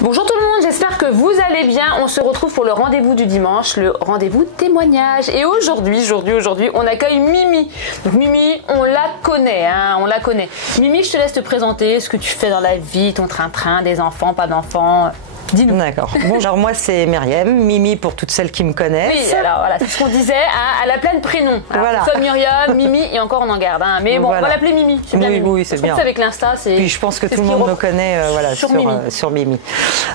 Bonjour tout le monde, j'espère que vous allez bien. On se retrouve pour le rendez-vous du dimanche, le rendez-vous témoignage. Et aujourd'hui, on accueille Mimi. Donc Mimi, on la connaît, hein, on la connaît. Mimi, je te laisse te présenter, ce que tu fais dans la vie, ton train-train, des enfants, pas d'enfants. Dis-nous. D'accord. Bonjour, moi c'est Myriam, Mimi pour toutes celles qui me connaissent. Oui, alors voilà, c'est ce qu'on disait, hein, elle a plein de prénoms. Alors, voilà. Soit Myriam, Mimi, et encore on en garde. Hein. Mais bon, voilà. On va l'appeler Mimi. C'est bien oui, Mimi. oui, c'est bien. Avec l'Insta, c'est. Puis je pense que tout le monde me connaît voilà, sur Mimi.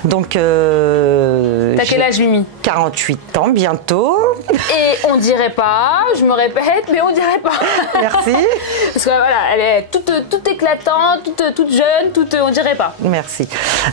Donc, t'as quel âge, Mimi? 48 ans bientôt. Et on dirait pas, je me répète, mais on dirait pas. Merci. Parce que voilà, elle est toute éclatante, toute jeune, on dirait pas. Merci.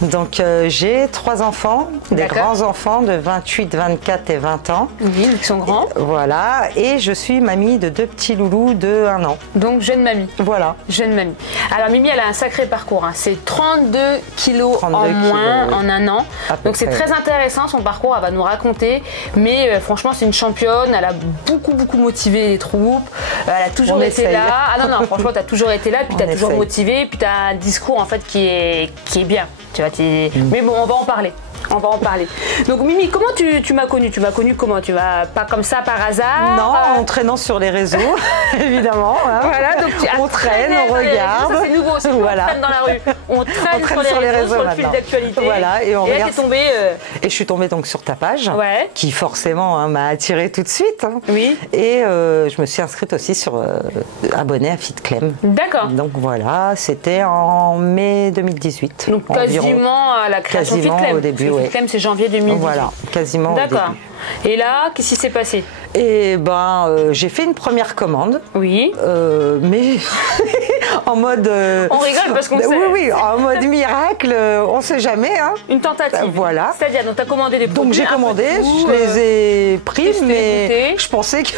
Donc j'ai 3 enfants, des grands enfants de 28, 24 et 20 ans. Oui, ils sont grands. Voilà, et je suis mamie de 2 petits loulous de 1 an. Donc jeune mamie. Voilà. Jeune mamie. Alors Mimi, elle a un sacré parcours. Hein. C'est 32 kilos en moins en 1 an. Donc c'est très intéressant son parcours, elle va nous raconter. Mais franchement, c'est une championne. Elle a beaucoup motivé les troupes. Elle a toujours été là. Ah non, franchement, tu as toujours été là, puis tu as toujours motivé, puis tu as un discours en fait qui est bien. Tu vois, mais bon, on va en parler. On va en parler. Donc Mimi, comment tu m'as connue? Tu m'as connue comment? Tu vas pas comme ça par hasard? Non, en traînant sur les réseaux, évidemment. Hein. Voilà, donc on traîne, on regarde. C'est nouveau, c'est voilà. On traîne dans la rue. On traîne sur les réseaux, sur le fil d'actualité. Voilà, et on regarde. Là, t'es tombée. Et je suis tombée donc sur ta page, qui forcément m'a attirée tout de suite. Hein. Oui. Et je me suis inscrite aussi sur abonnée à FitClem. D'accord. Donc voilà, c'était en mai 2018. Donc quasiment à la création de FitClem. Au début. FitClem, c'est janvier 2018. Voilà, quasiment. D'accord. Et là, qu'est-ce qui s'est passé? Et ben, j'ai fait une première commande. Oui. Mais en mode. On rigole parce qu'on sait. Oui, en mode miracle, on sait jamais. Hein. Une tentative. Voilà. C'est-à-dire, donc tu as commandé des produits. Donc j'ai commandé, je les ai pris, mais je pensais que.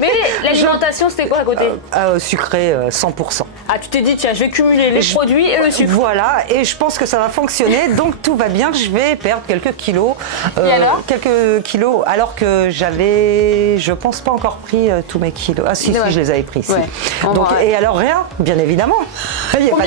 Mais l'alimentation, c'était quoi à côté? Sucré 100%. Ah, tu t'es dit, tiens, je vais cumuler les produits et le sucre. Voilà, et je pense que ça va fonctionner, donc tout va bien, je vais perdre quelques kilos. Et alors? Quelques kilos, alors que j'avais, je pense, pas encore pris tous mes kilos. Ah si, je les avais pris, ouais. Donc, et alors rien, bien évidemment. Il n'y a pas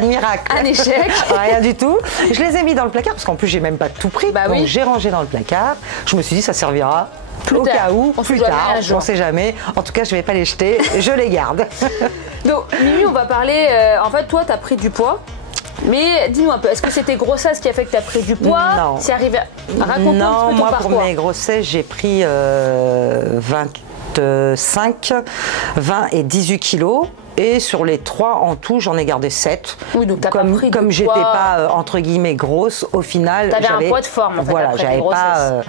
de miracle. Un échec. Rien du tout. Je les ai mis dans le placard, parce qu'en plus, j'ai même pas tout pris. Donc j'ai rangé dans le placard. Je me suis dit, ça servira. Au cas où, plus tard, on ne sait jamais. En tout cas, je ne vais pas les jeter, je les garde. Donc, Mimi, on va parler. En fait, toi, tu as pris du poids. Mais dis-nous un peu, est-ce que c'était grossesse qui a fait que tu as pris du poids? Non. C'est arrivé à... Raconte-nous non, moi, parcours. pour mes grossesses, j'ai pris 25, 20 et 18 kilos. Et sur les 3 en tout, j'en ai gardé 7. Oui, donc comme j'étais pas entre guillemets grosse, au final, j'avais un poids de forme. En fait, voilà, j'avais pas.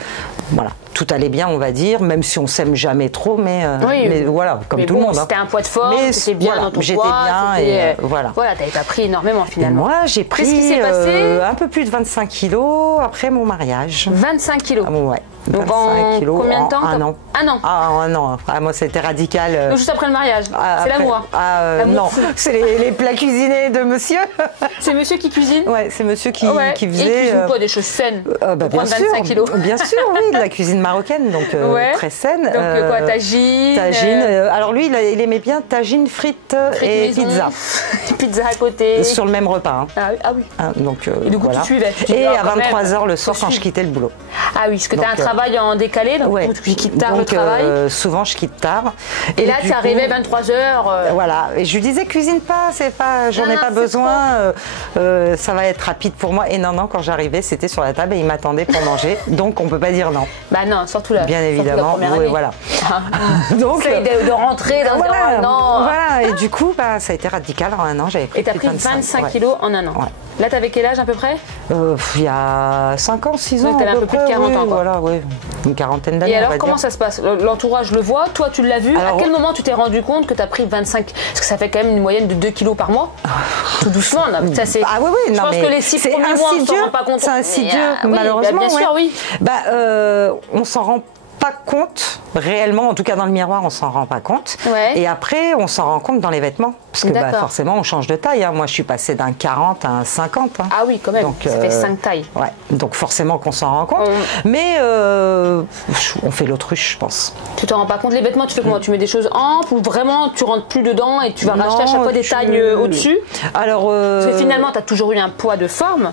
Voilà, tout allait bien, on va dire, même si on s'aime jamais trop, mais voilà, comme tout le monde. C'était un poids de forme, c'était bien dans ton poids. J'étais bien et voilà. Voilà, t'avais pas pris énormément finalement. Et moi, j'ai pris un peu plus de 25 kilos après mon mariage. 25 kilos. Ouais. Donc en combien de temps? Un an. Un an. Ah, un an. Ah, moi, c'était radical. Donc juste après le mariage. C'est l'amour. Non, c'est les plats cuisinés de monsieur. C'est monsieur qui cuisine? Ouais, c'est monsieur qui Et faisait. il cuisine quoi? Des choses saines? Bien sûr. 25 kilos. Bien sûr, oui, de la cuisine marocaine, donc très saine. Donc quoi, tagine? Tagine. Alors lui, il aimait bien tagine, frites et maison, pizza. Pizza à côté. Sur le même repas. Hein. Ah oui. Donc, et du coup, tu suivais. Et à 23h le soir, quand je quittais le boulot. Ah oui, parce que tu as un travail en décalé, donc tu quittes tard le travail. Souvent, je quitte tard. Et là, tu arrivais à 23h. Voilà. Et je lui disais, cuisine pas, j'en ai pas besoin. Ça va être rapide pour moi. Et non, quand j'arrivais, c'était sur la table et il m'attendait pour manger. Donc, on peut pas dire non. Bah non, surtout là. Bien évidemment. Oui, voilà. Donc, de rentrer dans un an. Voilà. Et du coup, ça a été radical en un an. J'avais pris. Et tu as pris 25 kilos en un an. Ouais. Là, tu avais quel âge à peu près? Il y a 5 ans, 6 ans. Donc, tu avais un peu plus de 40 ans. Voilà, une quarantaine d'années. Et alors, comment ça se passe? L'entourage le voit, toi, tu l'as vu. À quel moment tu t'es rendu compte que tu as pris 25? Parce que ça fait quand même une moyenne de 2 kilos par mois. Tout doucement. Ça, c'est... Ah oui, je pense que les 6 premiers mois, on s'en rend pas compte. C'est insidieux, malheureusement. Bien sûr, oui. On s'en rend pas compte réellement, en tout cas dans le miroir, on s'en rend pas compte. Ouais. Et après, on s'en rend compte dans les vêtements. Parce que forcément, on change de taille. Moi, je suis passée d'un 40 à un 50. Ah oui, quand même. Donc, ça fait 5 tailles. Ouais. Donc forcément qu'on s'en rend compte. Mais on fait l'autruche, je pense. Tu t'en rends pas compte? Les vêtements, tu fais comment? Tu mets des choses amples ou vraiment tu rentres plus dedans et tu vas racheter à chaque fois des tailles au-dessus? Alors, parce que finalement, tu as toujours eu un poids de forme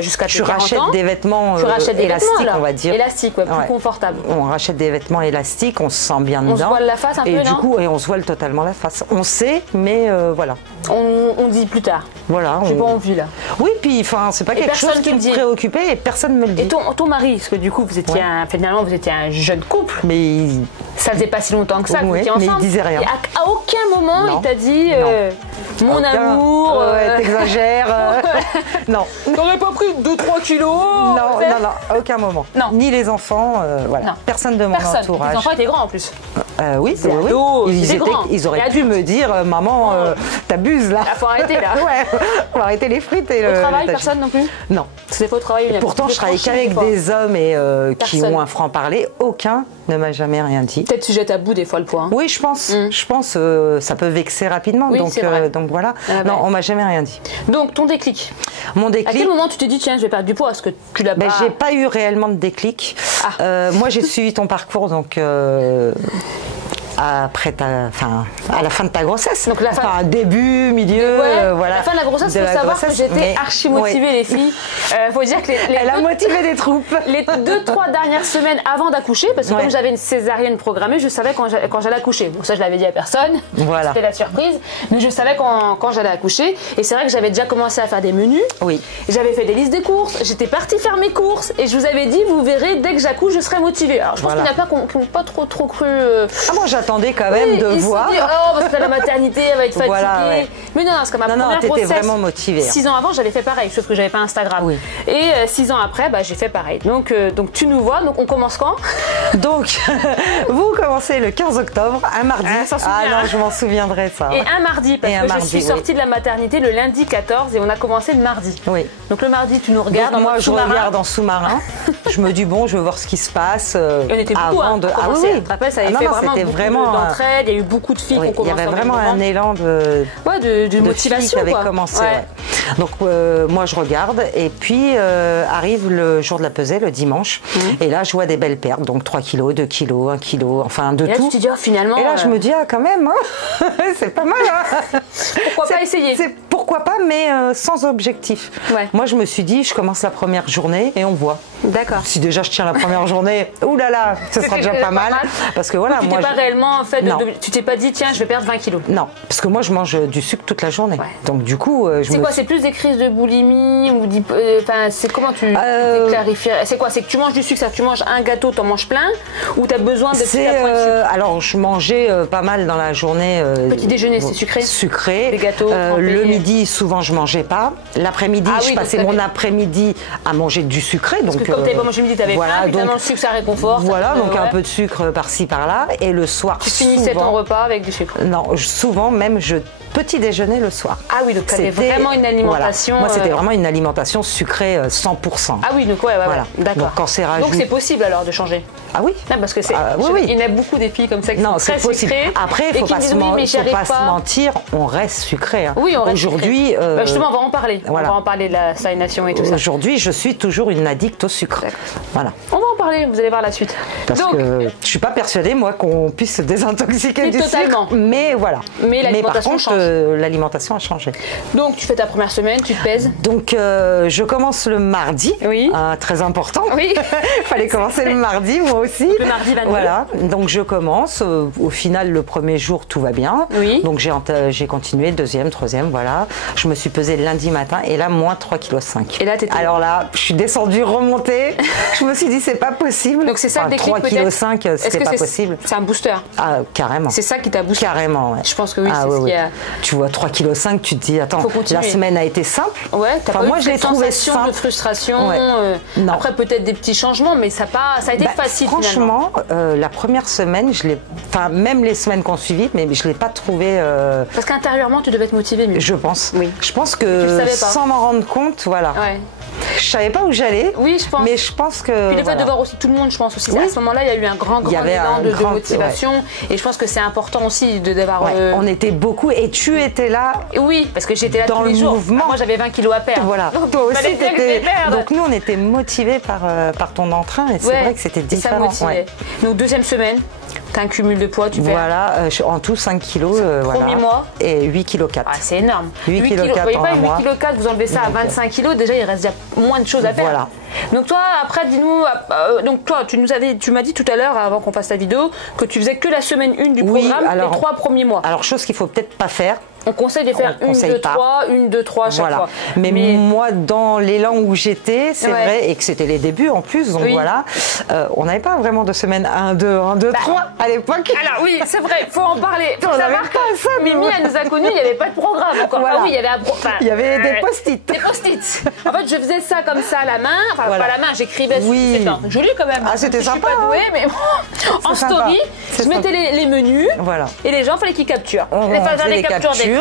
jusqu'à tes 40 ans. Tu rachètes des vêtements élastiques, on va dire. Élastiques, plus confortables. On rachète des vêtements élastiques, on se sent bien dedans. On se voile la face un peu, non? Et du coup, on se voile totalement la face. On sait, mais voilà. On dit plus tard. Voilà. J'ai pas envie là. Oui, puis c'est pas quelque chose qui me préoccupait et personne me le dit. Et ton mari, parce que du coup, finalement, vous étiez un jeune couple. Mais ça faisait pas si longtemps que ça que vous étiez ensemble. Mais il disait rien. Et à aucun moment, il t'a dit mon amour. T'exagères. Non. T'aurais pas pris 2-3 kilos? Non, à aucun moment. Non. Ni les enfants, voilà. Non. Personne de mon entourage. Les enfants étaient grands en plus. Oui, ils auraient pu me dire, maman, t'abuses là. Il faut arrêter là. Ouais, faut arrêter les frites. Et au travail, personne non plus? Non. C'était pas au travail. Pourtant, je travaille qu'avec des hommes et qui ont un franc-parler. Aucun ne m'a jamais rien dit. Peut-être sujet tabou des fois le poids. Oui, je pense. Je pense ça peut vexer rapidement. Oui, donc voilà. Non, on m'a jamais rien dit. Donc ton déclic. Mon déclic. À quel moment tu t'es dit tiens, je vais perdre du poids? Parce que tu l'as pas. J'ai pas eu réellement de déclic. Moi, j'ai suivi ton parcours donc. Après à la fin de ta grossesse. Donc début, milieu, voilà. À la fin de la grossesse, il faut savoir que j'étais archi motivée, les filles. Faut dire que elle a motivé des troupes. Les 2-3 dernières semaines avant d'accoucher, parce que comme j'avais une césarienne programmée, je savais quand j'allais accoucher. Bon, ça, je l'avais dit à personne. Voilà. C'était la surprise. Mais je savais quand j'allais accoucher. Et c'est vrai que j'avais déjà commencé à faire des menus. Oui. J'avais fait des listes des courses. J'étais partie faire mes courses. Et je vous avais dit, vous verrez, dès que j'accouche, je serai motivée. Alors, je pense qu'il y en a plein qui n'ont pas trop cru. Moi, j'attendais quand même de voir. Dit, parce que la maternité, elle va être fatiguée. Voilà, ouais. Mais non, parce que ma première grossesse, vraiment motivée. 6 ans avant, j'avais fait pareil, sauf que j'avais pas Instagram. Oui. Et 6 ans après, j'ai fait pareil. Donc tu nous vois. Donc on commence quand? Donc vous commencez le 15 octobre, un mardi. Non, je m'en souviendrai ça. Et un mardi, parce que je suis sortie de la maternité le lundi 14 et on a commencé le mardi. Oui. Donc le mardi, tu nous regardes. Donc, moi, je regarde en sous-marin. Je me dis bon, je veux voir ce qui se passe. On était beaucoup avant de. Ah oui. Tu te rappelles, ça avait fait vraiment d'entraide. Il y a eu beaucoup de filles qui ont commencé. Il y avait vraiment un élan de motivation qui avait commencé. Ouais. Donc moi je regarde et puis arrive le jour de la pesée, le dimanche, et là je vois des belles pertes, donc 3 kilos, 2 kilos, 1 kilo, enfin de et là, tout. Tu te dis, finalement. Et là je me dis quand même, c'est pas mal. Pourquoi pas essayer? Pourquoi pas, mais sans objectif. Ouais. Moi je me suis dit, je commence la première journée et on voit. D'accord. Si déjà je tiens la première journée, oulala, ce sera déjà pas mal. Parce que voilà, tu t'es pas réellement fait tu t'es pas dit tiens je vais perdre 20 kilos. Non, parce que moi je mange du sucre toute la journée. Ouais. Donc du coup, c'est plus des crises de boulimie ou c'est comment tu clarifierais? C'est quoi? C'est que tu manges du sucre, tu manges un gâteau, t'en manges plein, ou t'as besoin de petit à point de sucre? Alors je mangeais pas mal dans la journée. Petit déjeuner, c'est sucré. Sucré. Des gâteaux. Le midi, souvent je mangeais pas. L'après-midi, je passais mon après-midi à manger du sucré. Donc comme t'avais pas mangé le midi, t'avais faim, évidemment le sucre ça réconforte. Voilà, donc un peu de sucre par-ci par-là, et le soir. Tu finissais ton repas avec du sucre? Non, souvent même petit déjeuner le soir. Ah oui, donc c'était vraiment une alimentation. Voilà. Moi, c'était vraiment une alimentation sucrée 100%. Ah oui, donc voilà. D'accord. Donc quand c'est rajouté. Donc c'est possible alors de changer. Ah oui. Non, parce que il y en a beaucoup des filles comme ça qui sont très sucrées. Après, il ne faut pas se mentir, on reste sucré. Hein. Oui, on reste aujourd'hui. Sucré. Justement, on va en parler. Voilà. On va en parler de la stagnation et tout ça. Aujourd'hui, je suis toujours une addict au sucre. Voilà. On va en parler, vous allez voir la suite. Parce que je ne suis pas persuadée, moi, qu'on puisse se désintoxiquer du sucre. Mais voilà. Mais par contre, l'alimentation a changé. Donc, tu fais ta première semaine, tu te pèses? Donc, je commence le mardi. Oui. Très important. Oui. Il fallait commencer le mardi, moi aussi. Le mardi 22. Voilà. Donc, je commence. Au final, le premier jour, tout va bien. Oui. Donc, j'ai continué, deuxième, troisième, voilà. Je me suis pesée le lundi matin et là, moins 3,5 kg. Et là, alors là, je suis descendue, remontée. Je me suis dit, c'est pas possible. Donc, c'est ça le déclic peut-être? 3,5 kg, c'était pas possible. C'est un booster? Ah, carrément. C'est ça qui t'a boosté? Carrément, ouais. Je pense que oui, c'est ce qui a... Tu vois, 3,5 kg, tu te dis, attends, la semaine a été simple. Ouais, t'as pas moi, eu je l'ai trouvé sensation de frustration. Ouais. Non. Après, peut-être des petits changements, mais ça a été facile franchement, la première semaine, même les semaines qu'on suivit, mais je ne l'ai pas trouvé... Parce qu'intérieurement, tu devais être motivée mieux. Je pense. Oui. Je pense que sans m'en rendre compte, voilà. Ouais. je savais pas où j'allais. Oui, je pense. Mais je pense que. Puis le fait de voir aussi tout le monde, je pense aussi. Oui. À ce moment-là, il y a eu un grand élan de motivation. Ouais. Et je pense que c'est important aussi d'avoir. Ouais. On était beaucoup et tu étais là. Oui, parce que j'étais là dans tous les jours. Mouvement. Moi, j'avais 20 kilos à perdre. Voilà. Donc, toi aussi, t'étais. Donc nous, on était motivés par ton entrain et c'est vrai que c'était différent. Ça motivait. Donc deuxième semaine. T'as un cumul de poids, tu perds. Voilà, en tout 5 kilos. Premier mois. Et 8 kg 4. Ah, c'est énorme. 8 kg 4 Vous voyez pas 8 mois. kg 4, vous enlevez ça à 25 kg, déjà il reste déjà moins de choses à faire. Voilà. Donc toi, après, dis-nous, donc toi, tu m'as dit tout à l'heure, avant qu'on fasse la vidéo, que tu faisais que la semaine 1 du programme les 3 premiers mois. Alors, chose qu'il faut peut-être pas faire. On conseille de faire 1, 2, 3, 1, 2, 3 à chaque fois. Mais moi, dans l'élan où j'étais, c'est vrai, et que c'était les débuts en plus, donc voilà, on n'avait pas vraiment de semaine 1, 2, 1, 2, 3 à l'époque. Alors oui, c'est vrai, il faut en parler. Faut savoir que Mimi, elle nous a connus, il n'y avait pas de programme encore. Voilà. Ah oui, il y avait des post-it. Des post-it. En fait, je faisais ça comme ça à la main, enfin pas à la main, j'écrivais sur joli quand même. Ah, c'était sympa. Je suis pas douée, mais en story, je mettais les menus et les gens, il fallait qu'ils capturent. On faisait les captures d'écran.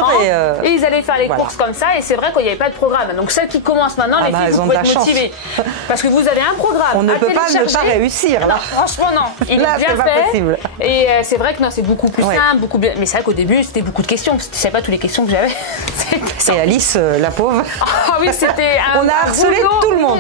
Et ils allaient faire les courses comme ça, et c'est vrai qu'il n'y avait pas de programme. Donc celles qui commencent maintenant, les filles, vous pouvez être motivées. Parce que vous avez un programme. On ne peut pas ne pas réussir. Non, franchement, non. Il est bien fait. Possible. Et c'est vrai que c'est beaucoup plus simple, beaucoup bien. Mais c'est vrai qu'au début, c'était beaucoup de questions. Tu ne savais pas toutes les questions que j'avais. Et Alice, la pauvre. Ah oui, c'était on a harcelé tout le monde.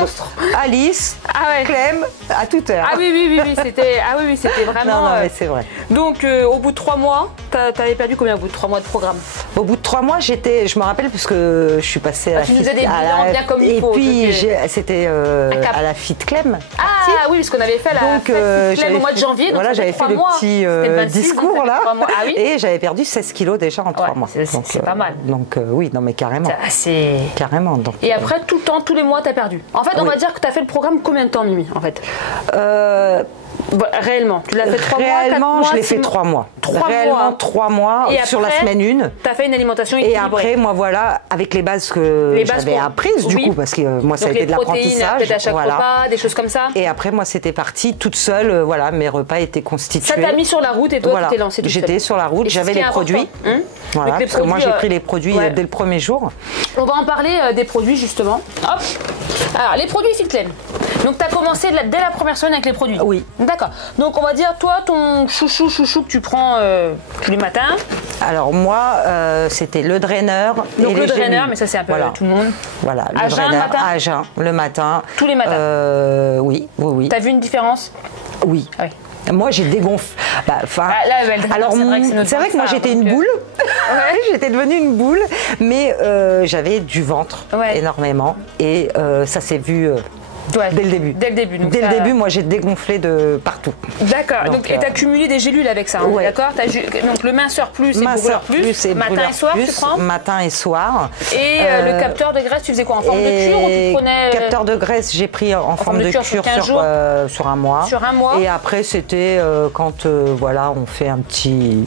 Alice, Clem, à toute heure. Ah oui, c'était vraiment. Non, mais c'est vrai. Donc, au bout de 3 mois, tu avais perdu combien au bout de 3 mois de programme? Au bout de 3 mois, je me rappelle parce que je suis passée à tu nous as des bilans bien comme il faut. Et puis c'était à la Fit Clem. Ah oui, parce qu'on avait fait la Fit Clem au mois de janvier. Voilà, j'avais fait le petit discours là. Et j'avais perdu 16 kilos déjà en 3 mois. C'est pas mal. Donc oui, non mais carrément. Carrément. Et après, tout le temps, tous les mois, tu as perdu. En fait, on va dire que tu as fait le programme combien de temps, Mimi, en fait réellement, tu l'as fait 3 mois? Réellement, je l'ai fait 3 mois. 3 mois et sur la semaine 1. Tu as fait une alimentation équilibrée. Et après, moi, voilà, avec les bases que j'avais apprises, du coup, parce que moi, ça a été de l'apprentissage. Peut-être à chaque repas, des choses comme ça. Et après, moi, c'était parti toute seule. Voilà, mes repas étaient constitués. Ça t'a mis sur la route et toi, tu t'es lancée toute seule. J'étais sur la route, j'avais les produits. Voilà, parce que moi, j'ai pris les produits dès le premier jour. On va en parler des produits, justement. Hop. Alors, les produits Fit Clem. Donc, tu as commencé dès la première semaine avec les produits. Oui. D'accord. Donc, on va dire, toi, ton chouchou que tu prends tous les matins. Alors, moi, c'était le draineur. Donc, le draineur, mais ça, c'est un peu tout le monde. Voilà, le draineur à jeun le matin. Tous les matins. Oui. T'as vu une différence? Oui. Ah oui. Moi, j'ai dégonflé. Alors, c'est vrai que moi, j'étais une boule. J'étais devenue une boule, mais j'avais du ventre énormément. Et ça s'est vu dès le début. Dès le début. Donc dès le début, moi, j'ai dégonflé de partout. D'accord. Donc, et tu as cumulé des gélules avec ça, d'accord? Donc, le minceur plus et brûleur plus. Matin et soir, tu prends? Matin et soir. Et le capteur de graisse, tu faisais quoi? En forme de cure ou tu prenais... Capteur de graisse, j'ai pris en forme de cure sur un mois. Sur un mois. Et après, c'était quand on fait un petit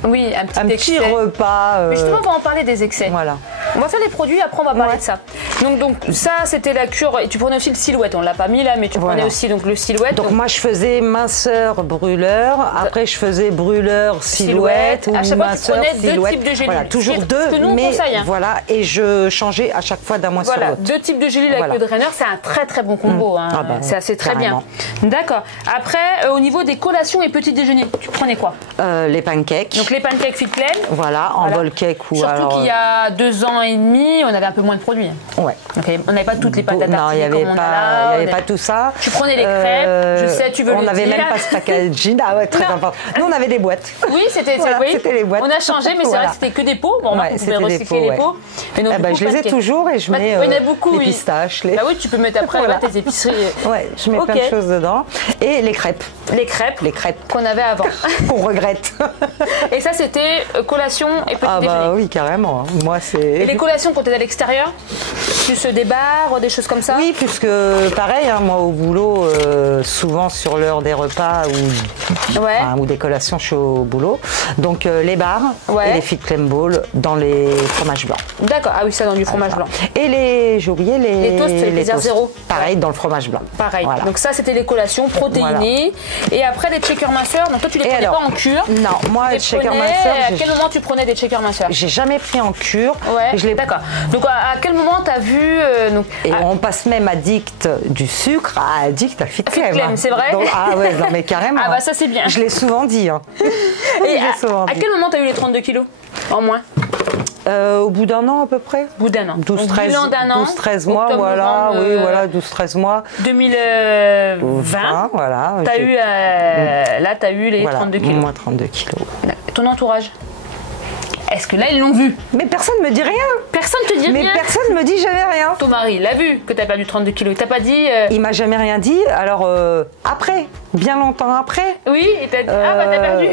repas. Mais justement, on va en parler des excès. Voilà. On va faire les produits, après on va parler de ça. Donc ça, c'était la cure. Et tu prenais aussi le silhouette. On l'a pas mis là, mais tu prenais aussi donc le silhouette. Donc moi, je faisais minceur, brûleur. Après, je faisais brûleur, silhouette. À chaque fois, tu prenais 2 types de gélules. Voilà, toujours 2. Mais voilà, et je changeais à chaque fois d'un mois sur l'autre. 2 types de gélules avec le draineur, c'est un très très bon combo. C'est très bien. D'accord. Après, au niveau des collations et petits déjeuners, tu prenais quoi? Les pancakes. Donc les pancakes Fit Clem. Voilà, en bol cake ou surtout qu'il y a 2 ans et demi, on avait un peu moins de produits. Ouais. Donc, on n'avait pas toutes les pâtes à tartiner. Non, il n'y avait pas tout ça. Tu prenais les crêpes, je sais, tu veux le dire. On n'avait même pas ce packaging. Ah ouais, très important. Nous, on avait des boîtes. Oui, c'était les boîtes. On a changé, mais c'est vrai que c'était que des pots. Bon, on pouvait recycler les pots. Je les ai toujours et je mets les pistaches. Bah oui, tu peux mettre après tes épiceries. Ouais, je mets plein de choses dedans. Et les crêpes. Les crêpes qu'on avait avant. Qu'on regrette. Et ça, c'était collation et petit déjeuner. Ah bah oui, carrément. Moi, c'est... Et les collations quand tu es à l'extérieur, plus des bars, des choses comme ça? Oui, puisque pareil, moi au boulot, souvent sur l'heure des repas ou des collations, je suis au boulot. Donc les bars et les Fit Clem Balls dans les fromages blancs. D'accord, ah oui, ça dans du fromage blanc. Et j'ai oublié les toasts, les plaisir zéro. Pareil, dans le fromage blanc. Pareil. Voilà. Donc ça, c'était les collations protéinées. Voilà. Et après, les shakers minceurs, donc toi, tu les prenais pas en cure? Non, moi, les shakers minceurs... À quel moment tu prenais des shakers minceurs? J'ai jamais pris en cure. Ouais. D'accord. Donc à quel moment tu as vu on passe même addict du sucre à addict à Fitclem. C'est vrai. Donc, ah ouais, non mais carrément. Ah bah ça c'est bien. Je l'ai souvent dit. Hein. Et à quel moment tu as eu les 32 kilos en moins? Au bout d'un an à peu près. Au bout d'un an. 12-13 mois, voilà. Oui, voilà, 12-13 mois. 2020. Voilà. Là, tu as eu les 32 kilos. Moins 32 kilos. Ton entourage, est-ce que là, ils l'ont vu? Mais personne ne me dit rien. Personne te dit rien. Mais personne ne me dit jamais rien. Ton mari l'a vu que tu as perdu 32 kilos. Il t'a pas dit. Il m'a jamais rien dit. Alors, après, bien longtemps après. Oui, il t'a dit. Ah, bah, t'as perdu.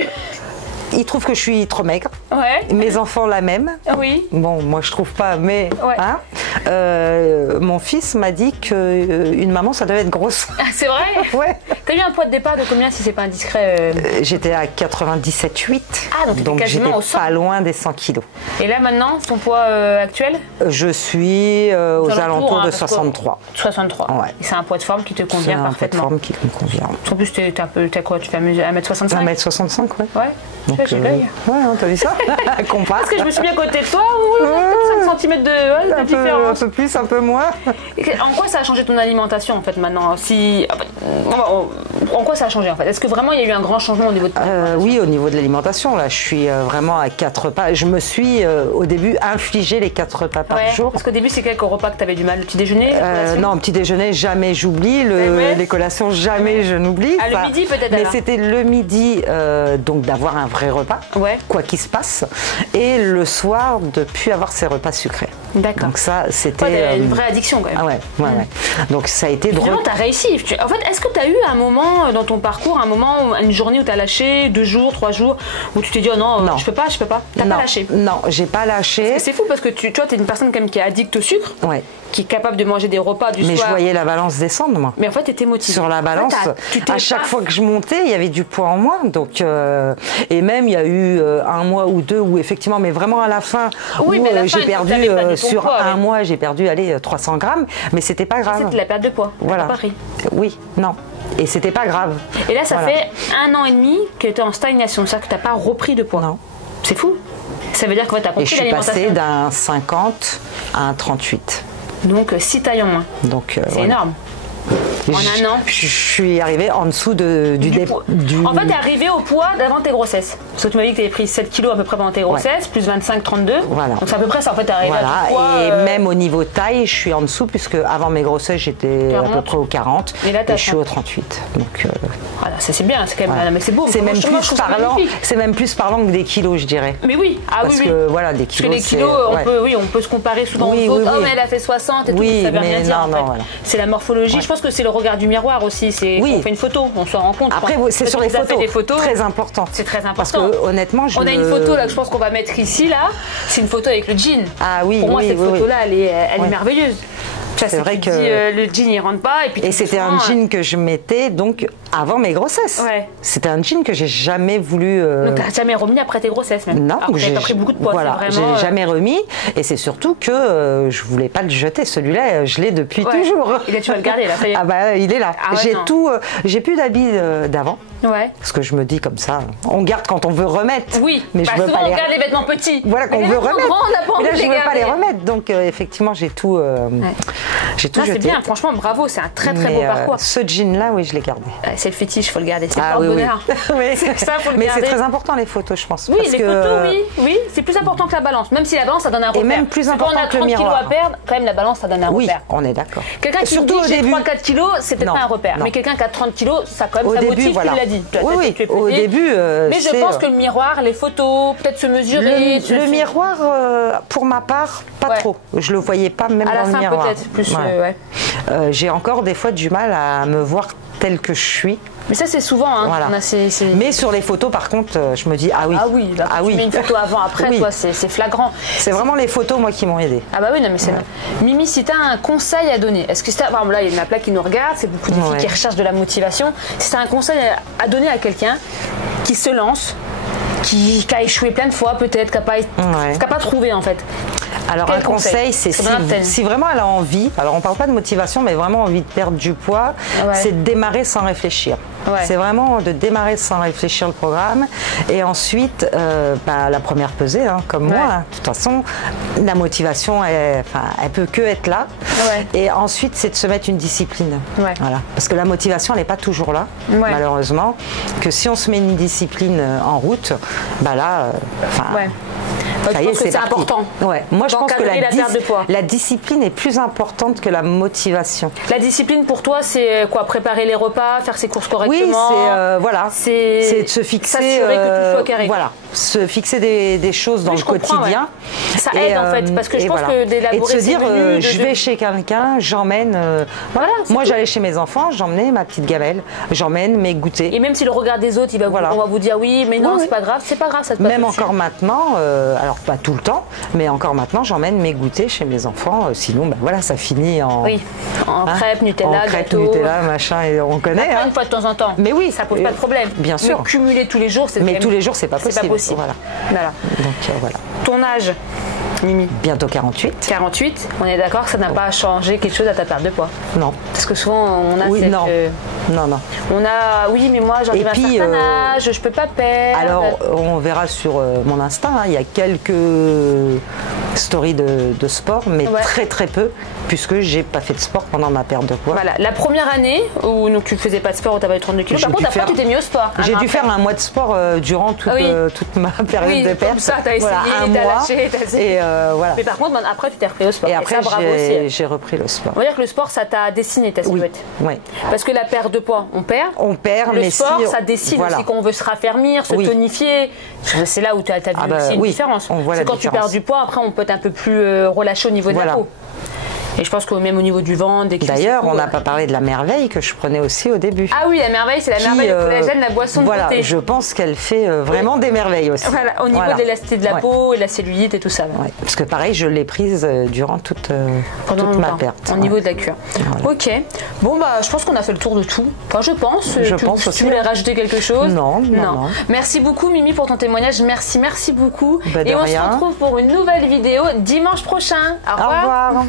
Il trouve que je suis trop maigre. Ouais. Mes enfants la même. Oui. Bon, moi je trouve pas, mais ouais. Hein, mon fils m'a dit qu'une maman ça devait être grosse. Ah, c'est vrai? Ouais. T'as eu un poids de départ de combien si c'est pas indiscret? J'étais à 97,8. Ah, donc j'étais pas loin des 100 kilos. Et là maintenant, ton poids actuel? Je suis aux alentours de 63. 63. Ouais. Et c'est un poids de forme qui te convient parfaitement. C'est un poids de forme qui me convient. En plus, t'as quoi? Tu fais 1m65? 1m65, ouais. Ouais. Donc, j'ai l'œil. Ouais, t'as vu ça? Parce que je me suis mis à côté de toi, ou 5 cm de différence. Un peu plus, un peu moins. En quoi ça a changé ton alimentation en fait maintenant? En quoi ça a changé en fait? Est-ce que vraiment il y a eu un grand changement au niveau de ton alimentation? Oui, au niveau de l'alimentation, là, je suis vraiment à 4 repas. Je me suis au début infligé les 4 repas par jour. Parce qu'au début, c'est quel repas que tu avais du mal? Le petit déjeuner? Non, petit déjeuner, jamais j'oublie. Les collations, jamais je n'oublie. Le midi peut-être? Mais c'était le midi, donc d'avoir un vrai repas, quoi qu'il se passe, et le soir de plus avoir ces repas sucrés. D'accord. Donc ça, c'était une vraie addiction quand même. Ah ouais. Donc ça a été drôle. Finalement, tu as réussi. En fait, est-ce que tu as eu un moment dans ton parcours, une journée où tu as lâché, 2 jours, 3 jours, où tu t'es dit oh non, je peux pas. T'as pas lâché? Non, j'ai pas lâché. C'est fou parce que tu es une personne quand même qui est addict au sucre. Ouais. Qui est capable de manger des repas du soir. Mais je voyais la balance descendre, moi. Mais en fait, tu étais motivée. Sur la balance, à chaque fois que je montais, il y avait du poids en moins. Donc, et même, il y a eu un mois ou 2 où effectivement, mais vraiment à la fin, où j'ai perdu, sur un mois, j'ai perdu 300 grammes. Mais c'était pas grave. C'était la perte de poids. Voilà. Oui, non. Et c'était pas grave. Et là, ça fait 1 an et demi que tu es en stagnation. C'est-à-dire que tu n'as pas repris de poids. Non. C'est fou. Ça veut dire que tu as compris l'alimentation. Et je suis passée d'un 50 à un 38. Donc 6 tailles en moins. C'est énorme. En un an. Je suis arrivée en dessous du poids. En fait, tu es arrivée au poids d'avant tes grossesses. Parce que tu m'as dit que tu avais pris 7 kilos à peu près pendant tes grossesses, plus 25, 32. Voilà. Donc c'est à peu près ça. En fait, tu es arrivée à ton poids. Et même au niveau taille, je suis en dessous, puisque avant mes grossesses, j'étais à peu près au 40. Et là, je suis au 38. Donc, voilà, c'est bien. C'est quand même. Mais c'est beau. C'est même plus parlant. C'est même plus parlant que des kilos, je dirais. Mais oui. Ah parce que voilà, des kilos. Parce que les kilos, on peut se comparer souvent aux autres. Oh, mais elle a fait 60 et tout. Ça veut rien dire. C'est la morphologie. Je pense que c'est le regard du miroir aussi. On fait une photo, on s'en rend compte. Après, c'est sur les photos. Très important. C'est très important. Parce que honnêtement, on a une photo là que je pense qu'on va mettre ici là. C'est une photo avec le jean. Ah oui. Pour moi, cette photo là, elle est merveilleuse. C'est vrai que le jean il rentre pas et c'était un jean que je mettais donc avant mes grossesses. C'était un jean que j'ai jamais voulu. Donc t'as jamais remis après tes grossesses même. Non, j'ai pas pris beaucoup de poids. Voilà, j'ai jamais remis et c'est surtout que je voulais pas le jeter. Celui-là, je l'ai depuis toujours. Et là tu vas le garder là. Ça y est. Ah bah il est là. J'ai tout. J'ai plus d'habits d'avant. Ouais. Parce que je me dis comme ça, on garde quand on veut remettre. Oui. Mais je veux souvent pas on garde les vêtements petits. Voilà qu'on veut remettre. Grands, on n'a pas envie mais là je de veux les pas les remettre. Donc effectivement j'ai tout. J'ai tout jeté. C'est bien. Franchement bravo. C'est un très très beau parcours. Ce jean là, oui, je l'ai gardé. C'est le fétiche, faut le garder. C'est le porte-bonheur. Mais c'est très important les photos, je pense. Oui, les photos, oui. C'est plus important que la balance. Même si la balance, ça donne un repère. Et même plus important que le miroir. Quand on a 30 kilos à perdre, quand même la balance, ça donne un repère. Oui, on est d'accord. Quelqu'un qui dit j'ai 3-4 kilos, c'est peut-être pas un repère. Mais quelqu'un qui a 30 kilos, ça quand même ça motive, tu l'as dit. Oui, au début. Mais je pense que le miroir, les photos, peut-être se mesurer. Le miroir, pour ma part, pas trop. Je le voyais pas même dans le miroir. Peut-être plus. J'ai encore des fois du mal à me voir telle que je suis. Mais ça c'est souvent, hein. Voilà. Mais sur les photos par contre, je me dis tu mets une photo avant après, toi c'est flagrant. C'est vraiment les photos moi qui m'ont aidé. Ah bah oui, non mais c'est Mimi, si tu as un conseil à donner, est-ce que par exemple là il y en a plein qui nous regardent, c'est beaucoup de filles qui recherchent de la motivation. Si tu as un conseil à donner à quelqu'un qui se lance, qui a échoué plein de fois peut-être, qui n'a pas trouvé en fait. Alors un conseil, c'est si vraiment elle a envie, alors on ne parle pas de motivation, mais vraiment envie de perdre du poids, c'est de démarrer sans réfléchir. C'est vraiment de démarrer sans réfléchir le programme. Et ensuite, la première pesée, comme moi, de toute façon, la motivation, elle peut que être là. Et ensuite, c'est de se mettre une discipline. Voilà. Parce que la motivation, elle n'est pas toujours là, malheureusement. Que si on se met une discipline en route, je pense que c'est important. Moi, je pense que la discipline est plus importante que la motivation. La discipline, pour toi, c'est quoi? Préparer les repas, faire ses courses correctement? Oui, c'est de se fixer. S'assurer que tout soit carré. Voilà, se fixer des choses dans le quotidien. Ça aide, en fait, parce que je pense que d'élaborer. Et de se dire, je vais chez quelqu'un, j'emmène. Moi, j'allais chez mes enfants, j'emmenais ma petite gamelle, j'emmène mes goûters. Et même si le regard des autres, on va vous dire oui, mais non, c'est pas grave, ça te passe. Même encore maintenant, alors pas tout le temps, mais encore maintenant, j'emmène mes goûters chez mes enfants. Sinon, ça finit en crêpes, Nutella, gâteau, Nutella, machin, et on connaît. Après, une fois de temps en temps. Mais oui, ça pose pas de problème. Bien sûr. Mais cumuler tous les jours, c'est. Mais tous les jours, c'est pas possible. Voilà. Donc voilà. Ton âge, Mimi? Bientôt 48. 48. On est d'accord que ça n'a pas changé quelque chose à ta perte de poids? Non. Parce que souvent on a cette. Non. On a mais moi j'arrive à un certain âge, je peux pas perdre. Alors on verra sur mon Insta, il y a quelques stories de sport, mais très très peu, puisque j'ai pas fait de sport pendant ma perte de poids. Voilà, la première année où tu faisais pas de sport, où tu avais 32 kilos, par contre après tu t'es mis au sport. J'ai dû faire un mois de sport durant toute ma période de perte. Comme ça, t'as essayé, t'as lâché, t'as essayé. Mais par contre, après tu t'es repris au sport. Et après j'ai repris le sport. On va dire que le sport, ça t'a dessiné ta silhouette. Oui. Parce que la perte de poids, on perd. Le sport, ça dessine aussi qu'on veut se raffermir, se tonifier. C'est là où tu as vu aussi une différence. C'est quand tu perds du poids, après on peut être un peu plus relâché au niveau de la peau. Et je pense que même au niveau du ventre, des cuisses. D'ailleurs, on n'a pas parlé de la merveille que je prenais aussi au début. Ah oui, la merveille, c'est la merveille, le collagène, la boisson de beauté. Je pense qu'elle fait vraiment des merveilles aussi. Au niveau de l'élasticité de la peau, et la cellulite et tout ça. Parce que pareil, je l'ai prise durant toute ma perte. Au niveau de la cure. Ok. Bon, je pense qu'on a fait le tour de tout. Enfin, je pense. Tu voulais rajouter quelque chose? Non. Merci beaucoup, Mimi, pour ton témoignage. Merci beaucoup. Et on se retrouve pour une nouvelle vidéo dimanche prochain. Au revoir.